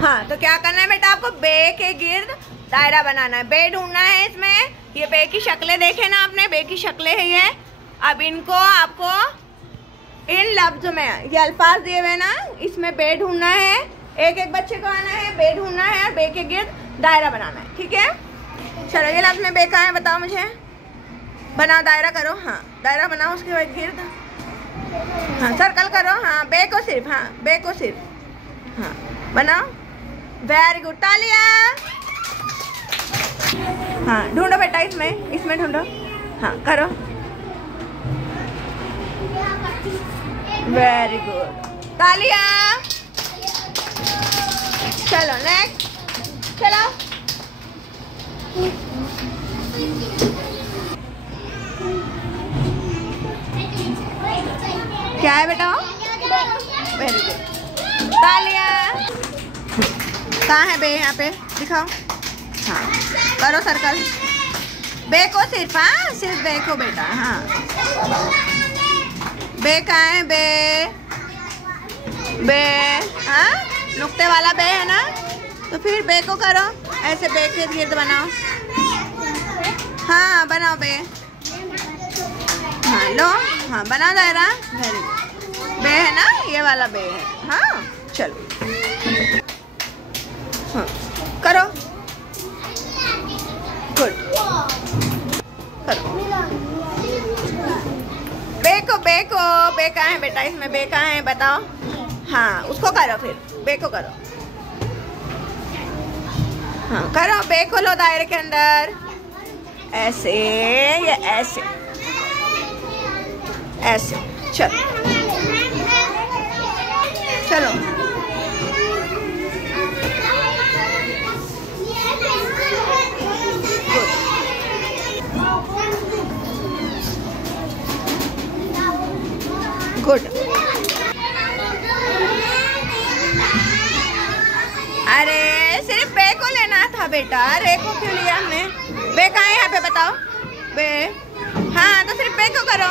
हाँ, तो क्या करना है बेटा आपको, बे के गिर्द दायरा बनाना है। बे ढूंढना है इसमें। ये बे की शक्लें देखे ना आपने, बे की शक्लें है ये। अब इनको आपको इन लफ्ज़ों में, ये अल्फाज दिए हुए ना, इसमें बे ढूंढना है। एक एक बच्चे को आना है, बे ढूंढना है और बे के गिर्द दायरा बनाना है। ठीक है, चलो ये लफ्ज़ में बे कहाँ है बताओ मुझे। बनाओ, दायरा करो। हाँ, दायरा बनाओ, उसके गिर्द हाँ सर्कल करो। हाँ, बे को सिर्फ, हाँ बे को सिर्फ, हाँ बनाओ। वेरी गुड, तालियां। हाँ, ढूंढो बेटा इसमें ढूंढो। हाँ करो, वेरी गुड, तालियां। चलो नेक्स्ट, चलो। क्या है बेटा? वेरी गुड, तालियां। कहाँ है बे? यहाँ पे दिखाओ। हाँ, करो सर्कल। बे को सिर्फ, हाँ सिर्फ बे को बेटा। हाँ, बे कहाँ है? बे, बे, हाँ नुक्ते वाला बे है ना, तो फिर बे को करो ऐसे, बे के गिर्द बनाओ। हाँ बनाओ बे। हाँ लो, हाँ बनाओ दायरा। वेरी गुड, बे है ना, ये वाला बे है। हाँ चलो, हाँ करो, गुड, करो। बे को बे कहाँ है बेटा? इसमें बे कहाँ है बताओ? हाँ, उसको करो, फिर बे को करो। हाँ करो, बे को लो दायरे के अंदर ऐसे, ये ऐसे ऐसे। चलो चलो, गुड। अरे सिर्फ बे को लेना था बेटा, रे को क्यों लिया हमने? बे कहाँ है यहाँ पे बताओ? बे, हाँ तो सिर्फ बे को करो।